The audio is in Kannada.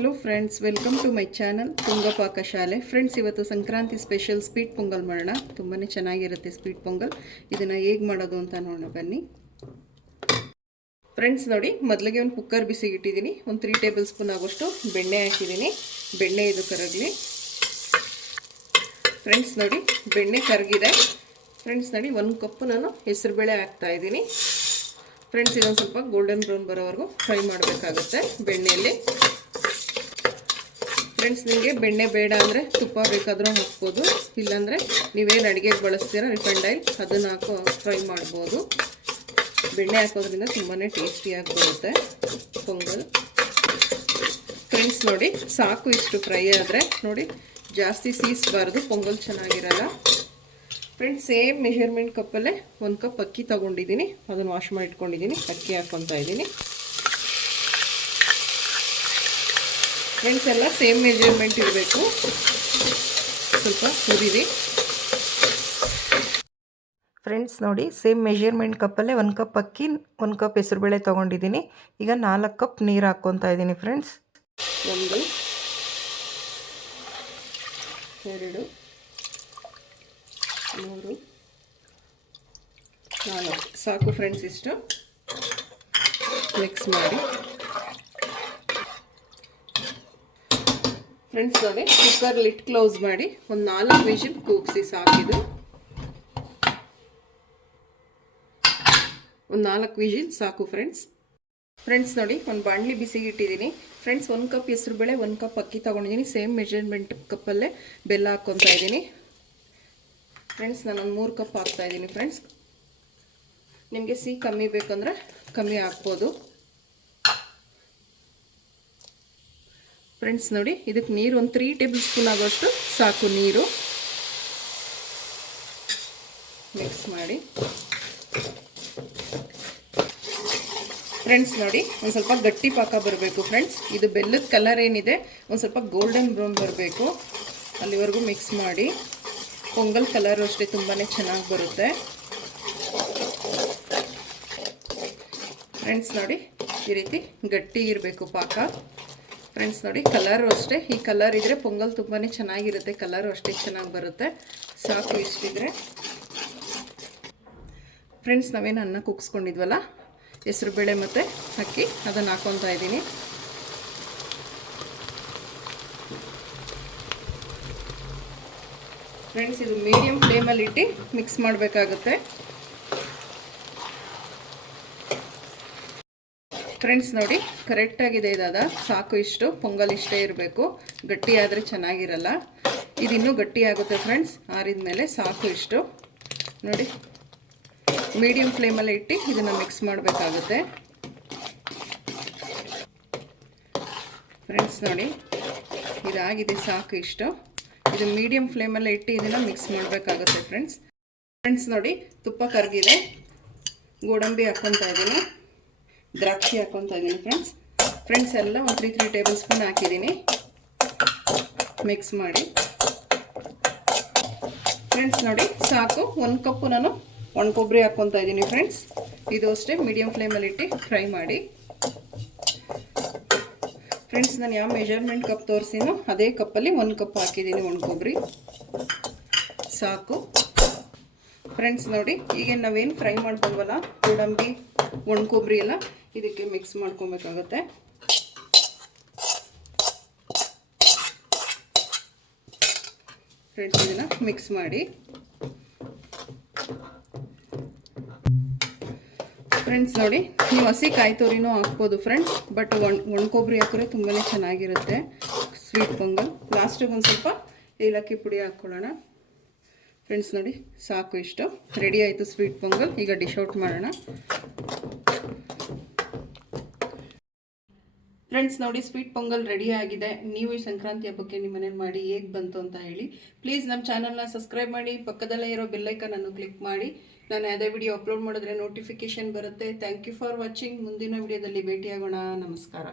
Hello friends welcome to my channel ತುಂಗಪಾಕ ಶಾಲೆ ಫ್ರೆಂಡ್ಸ್ ಇವತ್ತು ಸಂಕ್ರಾಂತಿ ಸ್ಪೆಷಲ್ ಸ್ವೀಟ್ ಪೊಂಗಲ್ ಮಾಡೋಣ. ತುಂಬಾ ಚೆನ್ನಾಗಿರುತ್ತೆ ಸ್ವೀಟ್ ಪೊಂಗಲ್. ಇದನ್ನು ಹೇಗೆ ಮಾಡೋದು ಅಂತ ನೋಡೋಣ, ಬನ್ನಿ. ಫ್ರೆಂಡ್ಸ್ ನೋಡಿ, ಮೊದಲಿಗೆ ಒಂದು ಕುಕ್ಕರ್ ಬಿಸಿ ಇಟ್ಟಿದ್ದೀನಿ ಒಂದು ತ್ರೀ ಟೇಬಲ್ ಸ್ಪೂನ್ ಆಗೋಷ್ಟು ಬೆಣ್ಣೆ ಹಾಕಿದ್ದೀನಿ. ಬೆಣ್ಣೆ ಇದು ಕರಗಲಿ. ಫ್ರೆಂಡ್ಸ್ ನೋಡಿ, ಬೆಣ್ಣೆ ಕರಗಿದೆ. ಫ್ರೆಂಡ್ಸ್ ನೋಡಿ, ಒಂದು ಕಪ್ಪು ನಾನು ಹೆಸರುಬೇಳೆ ಹಾಕ್ತಾ ಇದ್ದೀನಿ. ಫ್ರೆಂಡ್ಸ್ ಇದೊಂದು ಸ್ವಲ್ಪ ಗೋಲ್ಡನ್ ಬ್ರೌನ್ ಬರೋವರೆಗೂ ಫ್ರೈ ಮಾಡಬೇಕಾಗುತ್ತೆ ಬೆಣ್ಣೆಯಲ್ಲಿ. ಫ್ರೆಂಡ್ಸ್ ನಿಮಗೆ ಬೆಣ್ಣೆ ಬೇಡ ಅಂದರೆ ತುಪ್ಪ ಬೇಕಾದರೂ ಹಾಕ್ಬೋದು. ಇಲ್ಲಾಂದರೆ ನೀವೇನು ಅಡುಗೆಗೆ ಬಳಸ್ತೀರ ರಿಫೈಂಡ್ ಆಯಿಲ್ ಅದನ್ನು ಹಾಕೋ ಫ್ರೈ ಮಾಡ್ಬೋದು. ಬೆಣ್ಣೆ ಹಾಕೋದ್ರಿಂದ ತುಂಬಾ ಟೇಸ್ಟಿಯಾಗಿ ಬರುತ್ತೆ ಪೊಂಗಲ್. ಫ್ರೆಂಡ್ಸ್ ನೋಡಿ, ಸಾಕು ಇಷ್ಟು ಫ್ರೈ ಆದರೆ. ನೋಡಿ, ಜಾಸ್ತಿ ಸೀಸಬಾರ್ದು, ಪೊಂಗಲ್ ಚೆನ್ನಾಗಿರಲ್ಲ. ಫ್ರೆಂಡ್ಸ್ ಸೇಮ್ ಮೆಷರ್ಮೆಂಟ್ ಕಪ್ಪಲ್ಲೇ ಒಂದು ಕಪ್ ಅಕ್ಕಿ ತೊಗೊಂಡಿದ್ದೀನಿ. ಅದನ್ನು ವಾಶ್ ಮಾಡಿ ಇಟ್ಕೊಂಡಿದ್ದೀನಿ ಅಕ್ಕಿ ಹಾಕ್ಕೊತಾ ಇದ್ದೀನಿ. ಫ್ರೆಂಡ್ಸ್ ಎಲ್ಲ ಸೇಮ್ ಮೆಜರ್ಮೆಂಟ್ ಇರಬೇಕು. ಸ್ವಲ್ಪ ಹುರಿರಿ ಫ್ರೆಂಡ್ಸ್ ನೋಡಿ ಸೇಮ್ ಮೆಷರ್ಮೆಂಟ್ ಕಪ್ಪಲ್ಲೇ ಒಂದು ಕಪ್ ಅಕ್ಕಿ ಒಂದು ಕಪ್ ಹೆಸರುಬೇಳೆ ತೊಗೊಂಡಿದ್ದೀನಿ. ಈಗ ನಾಲ್ಕು ಕಪ್ ನೀರು ಹಾಕ್ಕೊತಾ ಇದ್ದೀನಿ ಫ್ರೆಂಡ್ಸ್ ಒಂದು ಎರಡು ಮೂರು ನಾಲ್ಕು. ಸಾಕು ಫ್ರೆಂಡ್ಸ್ ಇಷ್ಟು. ಮಿಕ್ಸ್ ಮಾಡಿ. ಫ್ರೆಂಡ್ಸ್ ನೋಡಿ ಕುಕ್ಕರ್ ಲಿಟ್ ಕ್ಲೋಸ್ ಮಾಡಿ ಒಂದು ನಾಲ್ಕು ವಿಷಲ್ ಕೂಗಿಸಿ ಸಾಕಿದು ಒಂದು ನಾಲ್ಕು ವಿಷಿಲ್ ಸಾಕು ಫ್ರೆಂಡ್ಸ್ ಫ್ರೆಂಡ್ಸ್ ನೋಡಿ, ಒಂದು ಬಾಣಲಿ ಬಿಸಿಗೆ ಇಟ್ಟಿದ್ದೀನಿ. ಫ್ರೆಂಡ್ಸ್ ಒಂದು ಕಪ್ ಹೆಸರುಬೇಳೆ ಒಂದು ಕಪ್ ಅಕ್ಕಿ ತೊಗೊಂಡಿದ್ದೀನಿ. ಸೇಮ್ ಮೆಜರ್ಮೆಂಟ್ ಕಪ್ಪಲ್ಲೇ ಬೆಲ್ಲ ಹಾಕ್ಕೊತಾ ಇದ್ದೀನಿ. ಫ್ರೆಂಡ್ಸ್ ನಾನು ಒಂದು ಮೂರು ಕಪ್ ಹಾಕ್ತಾ ಇದ್ದೀನಿ ಫ್ರೆಂಡ್ಸ್ ನಿಮಗೆ ಸಿಹಿ ಕಮ್ಮಿ ಬೇಕಂದ್ರೆ ಕಮ್ಮಿ ಹಾಕ್ಬೋದು. ಫ್ರೆಂಡ್ಸ್ ನೋಡಿ, ಇದಕ್ಕೆ ನೀರು ಒಂದು ತ್ರೀ ಟೇಬಲ್ ಸ್ಪೂನ್ ಆಗೋಷ್ಟು ಸಾಕು ನೀರು. ಮಿಕ್ಸ್ ಮಾಡಿ. ಫ್ರೆಂಡ್ಸ್ ನೋಡಿ, ಒಂದು ಸ್ವಲ್ಪ ಗಟ್ಟಿ ಪಾಕ ಬರಬೇಕು ಫ್ರೆಂಡ್ಸ್ ಇದು ಬೆಲ್ಲದ ಕಲರ್ ಏನಿದೆ, ಒಂದು ಸ್ವಲ್ಪ ಗೋಲ್ಡನ್ ಬ್ರೌನ್ ಬರಬೇಕು. ಅಲ್ಲಿವರೆಗೂ ಮಿಕ್ಸ್ ಮಾಡಿ. ಪೊಂಗಲ್ ಕಲರು ಅಷ್ಟೇ ತುಂಬಾ ಚೆನ್ನಾಗಿ ಬರುತ್ತೆ. ಫ್ರೆಂಡ್ಸ್ ನೋಡಿ, ಈ ರೀತಿ ಗಟ್ಟಿ ಇರಬೇಕು ಪಾಕ. ಫ್ರೆಂಡ್ಸ್, ನೋಡಿ ಕಲರು ಅಷ್ಟೇ. ಈ ಕಲರ್ ಇದ್ದರೆ ಪೊಂಗಲ್ ತುಂಬಾ ಚೆನ್ನಾಗಿರುತ್ತೆ. ಕಲರು ಅಷ್ಟೇ ಚೆನ್ನಾಗಿ ಬರುತ್ತೆ. ಸಾಕು ಇಷ್ಟಿದ್ರೆ. ಫ್ರೆಂಡ್ಸ್ ನಾವೇನು ಅನ್ನ ಕುಗ್ಸ್ಕೊಂಡಿದ್ವಲ್ಲ ಹೆಸರುಬೇಳೆ ಮತ್ತು ಅಕ್ಕಿ, ಅದನ್ನು ಹಾಕೊತಾ ಇದ್ದೀನಿ. ಫ್ರೆಂಡ್ಸ್ ಇದು ಮೀಡಿಯಮ್ ಫ್ಲೇಮಲ್ಲಿ ಇಟ್ಟು ಮಿಕ್ಸ್ ಮಾಡಬೇಕಾಗುತ್ತೆ. ಫ್ರೆಂಡ್ಸ್ ನೋಡಿ ಕರೆಕ್ಟಾಗಿದೆ ಇದಾದ. ಸಾಕು ಇಷ್ಟು, ಪೊಂಗಲ್ ಇಷ್ಟೇ ಇರಬೇಕು. ಗಟ್ಟಿ ಆದರೆ ಚೆನ್ನಾಗಿರಲ್ಲ. ಇದಿನ್ನೂ ಗಟ್ಟಿ ಆಗುತ್ತೆ ಫ್ರೆಂಡ್ಸ್ ಆರಿದ ಮೇಲೆ ಸಾಕು ಇಷ್ಟು. ನೋಡಿ ಮೀಡಿಯಮ್ ಫ್ಲೇಮಲ್ಲಿ ಇಟ್ಟು ಇದನ್ನು ಮಿಕ್ಸ್ ಮಾಡಬೇಕಾಗುತ್ತೆ. ಫ್ರೆಂಡ್ಸ್ ನೋಡಿ, ಇದಾಗಿದೆ ಸಾಕು ಇಷ್ಟು. ಇದು ಮೀಡಿಯಮ್ ಫ್ಲೇಮಲ್ಲೇ ಇಟ್ಟು ಇದನ್ನು ಮಿಕ್ಸ್ ಮಾಡಬೇಕಾಗುತ್ತೆ ಫ್ರೆಂಡ್ಸ್ ಫ್ರೆಂಡ್ಸ್ ನೋಡಿ, ತುಪ್ಪ ಕರಗಿದೆ ಗೋಡಂಬಿ ಹಾಕ್ಕೊತಾ ಇದ್ದೀನಿ ದ್ರಾಕ್ಷಿ ಹಾಕ್ಕೊತಾ ಇದ್ದೀನಿ ಫ್ರೆಂಡ್ಸ್ ಫ್ರೆಂಡ್ಸ್ ಎಲ್ಲ ಒಂದು ತ್ರೀ ತ್ರೀ ಟೇಬಲ್ ಸ್ಪೂನ್ ಹಾಕಿದ್ದೀನಿ. ಮಿಕ್ಸ್ ಮಾಡಿ. ಫ್ರೆಂಡ್ಸ್ ನೋಡಿ, ಸಾಕು. ಒಂದು ಕಪ್ಪು ನಾನು ಒಣ ಕೊಬ್ಬರಿ ಹಾಕ್ಕೊತಾ ಇದ್ದೀನಿ ಫ್ರೆಂಡ್ಸ್ ಇದು ಅಷ್ಟೇ ಮೀಡಿಯಮ್ ಫ್ಲೇಮಲ್ಲಿ ಇಟ್ಟು ಫ್ರೈ ಮಾಡಿ. ಫ್ರೆಂಡ್ಸ್ ನಾನು ಯಾವ ಮೆಜರ್ಮೆಂಟ್ ಕಪ್ ತೋರಿಸಿನೋ ಅದೇ ಕಪ್ಪಲ್ಲಿ ಒಂದು ಕಪ್ ಹಾಕಿದ್ದೀನಿ ಒಣ ಕೊಬ್ಬರಿ. ಸಾಕು. ಫ್ರೆಂಡ್ಸ್ ನೋಡಿ, ಈಗ ನಾವೇನು ಫ್ರೈ ಮಾಡ್ಕೊಂಡ್ವಲ್ಲ, ಗೋಡಂಬಿ, ಒಣ ಕೊಬ್ಬರಿ ಎಲ್ಲ ಇದಕ್ಕೆ ಮಿಕ್ಸ್ ಮಾಡ್ಕೊಬೇಕಾಗತ್ತೆ. ಫ್ರೆಂಡ್ಸ್ ಇದನ್ನು ಮಿಕ್ಸ್ ಮಾಡಿ. ಫ್ರೆಂಡ್ಸ್ ನೋಡಿ ನೀವು ಹಸಿ ಕಾಯಿ ತುರಿನೂ ಹಾಕ್ಬೋದು ಫ್ರೆಂಡ್ಸ್ ಬಟ್ ಒಣ ಕೊಬ್ಬರಿ ಹಾಕಿದ್ರೆ ತುಂಬಾ ಚೆನ್ನಾಗಿರುತ್ತೆ. ಸ್ವೀಟ್ ಪೊಂಗಲ್. ಲಾಸ್ಟಿಗೆ ಒಂದು ಸ್ವಲ್ಪ ಏಲಕ್ಕಿ ಪುಡಿ ಹಾಕ್ಕೊಳ್ಳೋಣ ಫ್ರೆಂಡ್ಸ್ ನೋಡಿ, ಸಾಕು ಇಷ್ಟು. ರೆಡಿ ಆಯಿತು ಸ್ವೀಟ್ ಪೊಂಗಲ್. ಈಗ ಡಿಶ್ ಔಟ್ ಮಾಡೋಣ. ಫ್ರೆಂಡ್ಸ್ ನೋಡಿ ಸ್ವೀಟ್ ಪೊಂಗಲ್ ರೆಡಿ ಆಗಿದೆ. ನೀವು ಈ ಸಂಕ್ರಾಂತಿ ಹಬ್ಬಕ್ಕೆ ನಿಮ್ಮ ಮನೇಲಿ ಮಾಡಿ ಹೇಗೆ ಬಂತು ಅಂತ ಹೇಳಿ. ಪ್ಲೀಸ್ ನಮ್ಮ ಚಾನಲ್ನ ಸಬ್ಸ್ಕ್ರೈಬ್ ಮಾಡಿ, ಪಕ್ಕದಲ್ಲೇ ಇರೋ ಬೆಲ್ಲೈಕನನ್ನು ಕ್ಲಿಕ್ ಮಾಡಿ. ನಾನು ಯಾವುದೇ ವಿಡಿಯೋ ಅಪ್ಲೋಡ್ ಮಾಡಿದ್ರೆ ನೋಟಿಫಿಕೇಶನ್ ಬರುತ್ತೆ. ಥ್ಯಾಂಕ್ ಯು ಫಾರ್ ವಾಚಿಂಗ್ ಮುಂದಿನ ವಿಡಿಯೋದಲ್ಲಿ ಭೇಟಿಯಾಗೋಣ. ನಮಸ್ಕಾರ.